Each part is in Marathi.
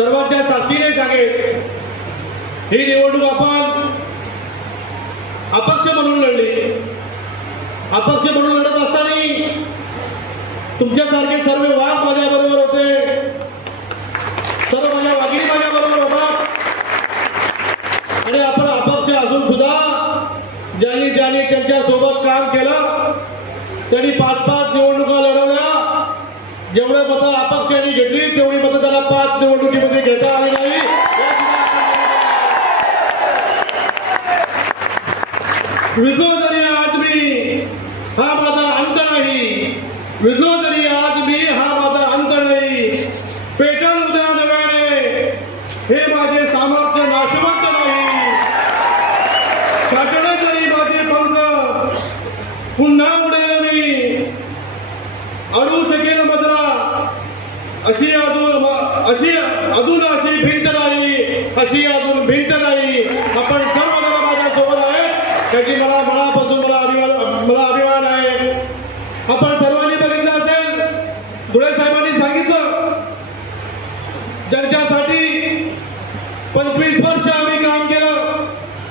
सर्वांच्या साक्षीने सांगेल, ही निवडणूक आपण अपक्ष म्हणून लढली. अपक्ष म्हणून लढत असताना तुमच्यासारखे सर्व वाघ माझ्या बरोबर होते, सर्व माझ्या वाघिणी माझ्या बरोबर होता. आणि आपण अपक्ष असून सुद्धा ज्यांनी त्यांच्या सोबत काम केलं त्यांनी 5-5 निवडणुका लढवल्या. जेवढे मतं अपक्षांनी घेतली तेवढी मतं त्याला 5 निवडणुकीमध्ये घेता आली नाही. विजो जरी आज मी हा माझा अंत नाही, विजो जरी आज मी हा माझा अंत नाही, पेटल उद्या नव्याने हे माझे सामर्थ्य नाशवंत नाही, छाटणे जरी माझे पंख पुन्हा उडेल मी, अडू शकेल मजरा अशी अजून अशी भिंत नाही, अशी अजून भिंत नाही. आपण सर्वजण माझ्या सोबत आहेत, त्याची मला मनापासून मला अभिमान आहे. आपण सर्वांनी बघितलं असेल, धुळे साहेबांनी सांगितलं, ज्यांच्यासाठी 25 वर्ष आम्ही काम केलं,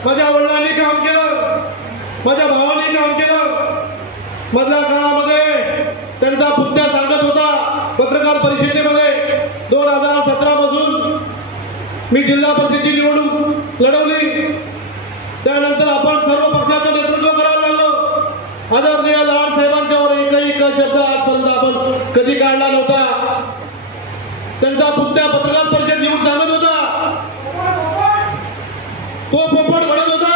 माझ्या वडिलांनी काम केलं, माझ्या भावांनी काम केलं. मधल्या काळामध्ये त्यांचा पुतण्या सांगत होता पत्रकार परिषदेमध्ये, 2017 पासून मी जिल्हा परिषदेची निवडणूक लढवली. त्यानंतर आपण सर्व पक्षाचं नेतृत्व करायला लागलो. आदरणीय लाड साहेबांच्यावर एकही शब्द आजपर्यंत आपण कधी काढला नव्हता. त्यांचा पुतण्या पत्रकार परिषद येऊन सांगत होता, तो पोपट म्हणत होता,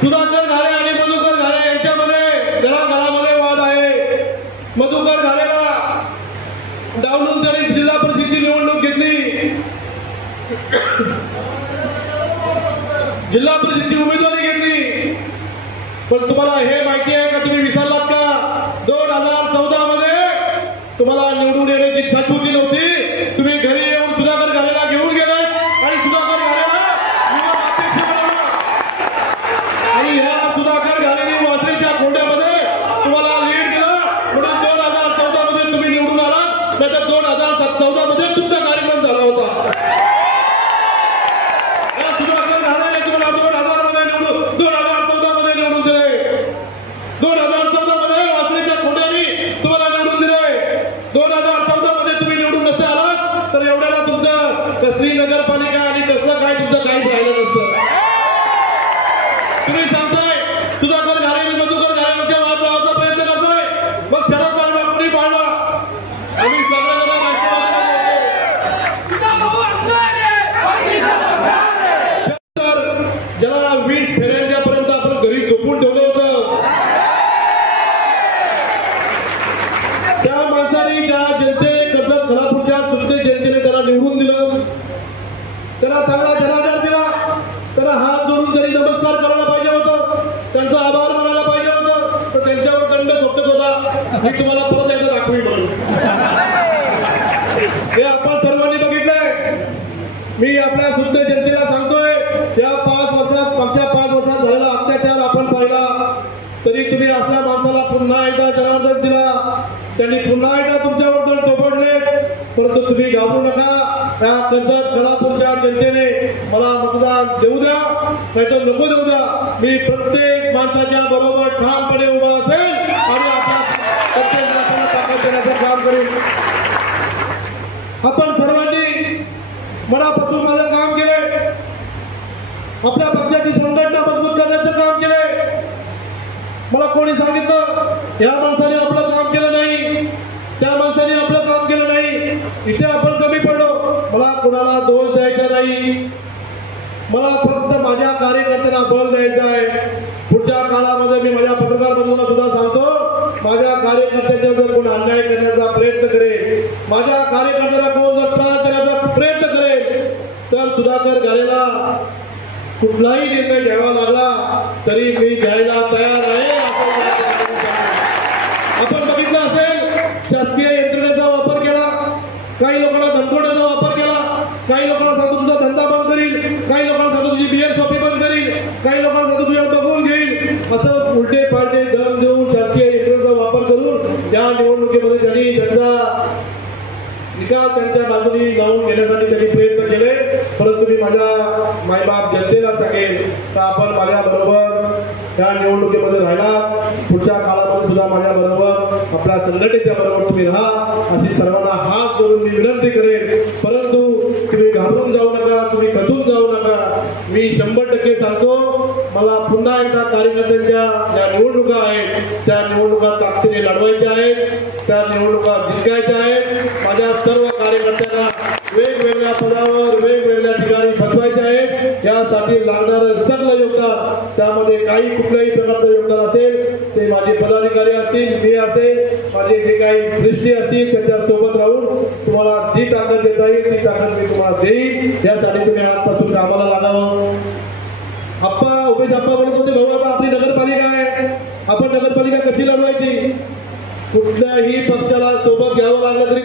सुधाकर घारे आणि मधुकर घारे यांच्यामध्ये घराघरामध्ये वाद आहे. मधुकर घारेला डावलून त्यांनी जिल्हा परिषदेची निवडणूक घेतली, जिल्हा परिषदेची उमेदवारी घेतली. पण तुम्हाला हे माहिती आहे का, तुम्ही विसरलात का, 2014 मध्ये तुम्हाला निवडून येण्याची इच्छा होती नव्हती. तुम्ही घरी येऊन सुधाकर घालेला घेऊन गेलाय आणि सुधाकर घालेला अध्यक्ष बनवला. आणि ह्या सुधाकर घालेली वासरीच्या कोंड्यामध्ये तुम्हाला लीड दिला म्हणून 2014 मध्ये तुम्ही निवडून आला. नाहीतर 2014 मध्ये तुमचा कार्यक्रम झाला होता. सुधाकर घालेने तुम्हाला 2014 मध्ये निवडून दिले, 2014 मध्ये वासरीच्या कोंड्यानी तुम्हाला निवडून दिले. 2014 मध्ये तुम्ही निवडून नसते आलात तर एवढ्याला तुमचं कसली नगरपालिका आणि कसलं काय तुमचं काहीच राहिलं नसतं. तुम्ही सांगताय सुधाकर घारे मधुकर घारेच्या वाद लावायचा प्रयत्न करताय, मग शरद पवार कोणी पाळला. आम्ही सगळेजण ज्याला 20 फेऱ्यांच्या पर्यंत आपण घरी झोपून ठेवलं होतं, त्या माणसाने त्या जनतेने कर्जत कोल्हापूरच्या सुद्धा जनतेने त्याला निवडून दिलं, त्याला चांगला जनाधार दिला, त्याला हात जोडून तरी नमस्कार करायला पाहिजे होतं, त्यांचा आभार मानायला पाहिजे होतं. तर त्यांच्यावर दंड ठोकत होता. मी तुम्हाला परत एकदा दाखवी म्हणून हे आपण सर्वांनी बघितलंय. मी आपल्या शुद्ध जनतेला सांगतोय, या 5 वर्षात मागच्या 5 वर्षात झालेला अत्याचार आपण पाहिला, तरी तुम्ही असल्या माणसाला पुन्हा एकदा जनार्दन दिला, त्यांनी पुन्हा एकदा तुमच्यावर टोपडले. परंतु तुम्ही घाबरू नका. या कर्जत कोल्हापूरच्या जनतेने मला मतदान देऊ द्या, नाहीतर नको देऊ द्या. मी प्रत्येक माणसाच्या बरोबर ठामपणे उभा असेल आणि आपल्या प्रत्येक माणसाला ताकद देण्याचं काम करेल. आपण सर्वांनी मनापासून माझं काम केले, आपल्या पक्षाची संघटना मजबूत करण्याचं काम केले. मला कोणी सांगितलं या माणसाने आपलं काम केलं नाही, त्या माणसाने आपलं काम केलं नाही, इथे आपण कमी पडलो. मला कोणाला दोष द्यायचा नाही, मला फक्त माझ्या कार्यकर्त्यांना बळ द्यायचं आहे. पुढच्या काळामध्ये मी माझ्या पत्रकार बंधूंना सुद्धा सांगतो, माझ्या कार्यकर्त्यांच्यावर कोण अन्याय करण्याचा प्रयत्न करेल, माझ्या कार्यकर्त्याला कोण जर त्रास देण्याचा प्रयत्न करेल तर सुधाकर घालेला कुठलाही निर्णय घ्यावा लागला तरी मी घ्यायला तयार आहे. आपण बघितलं असेल, शासकीय यंत्रणेचा वापर केला, काही लोकांना धमकवण्याचा वापर केला, काही लोकांना सांगतो तुझा धंदा बंद करील, काही लोकांना सांगतो तुझी बियर शॉपी बंद करील, काही लोकांना सांगतो तुझ्या बघून घेईल. असं उलटे पालटे दम देऊन शासकीय यंत्रणेचा वापर करून या निवडणुकीमध्ये त्यांनी त्यांचा माझ्या मायबाप जनतेला सांगेल तर आपण माझ्याबरोबर त्या निवडणुकीमध्ये राहिला, पुढच्या काळामध्ये सुद्धा माझ्याबरोबर आपल्या संघटनेच्या बरोबर तुम्ही राहा अशी सर्वांना हात जोडून मी विनंती करेन. परंतु तुम्ही घाबरून जाऊ नका, तुम्ही खचून जाऊ नका. मी 100% सांगतो, मला पुन्हा एकदा कार्यकर्त्यांच्या ज्या निवडणुका आहेत त्या निवडणुका ताकदीने लढवायच्या आहेत, त्या निवडणुका जिंकायच्या आहेत. माझ्या सर्व कार्यकर्त्यांना वेगवेगळ्या पदावर वेगवेगळ्या ठिकाणी बसवायचे आहे. यासाठी लागणारं सगळं योगदान, त्यामध्ये काही कुठल्याही प्रकारचं योगदान असेल ते माझे पदाधिकारी असतील, मी असेल, माझे जे काही दृष्टी असतील त्यांच्या सोबत राहून तुम्हाला जी ताकद देता येईल ती ताकद मी तुम्हाला देईन. यासाठी तुम्ही आजपासून कामाला लागावं. आप्पा उमेश आप्पा म्हणत होते, भाऊ आता आपली नगरपालिका आहे, आपण नगरपालिका कशी लढवायची? कुठल्याही पक्षाला सोबत घ्यावं लागलं तरी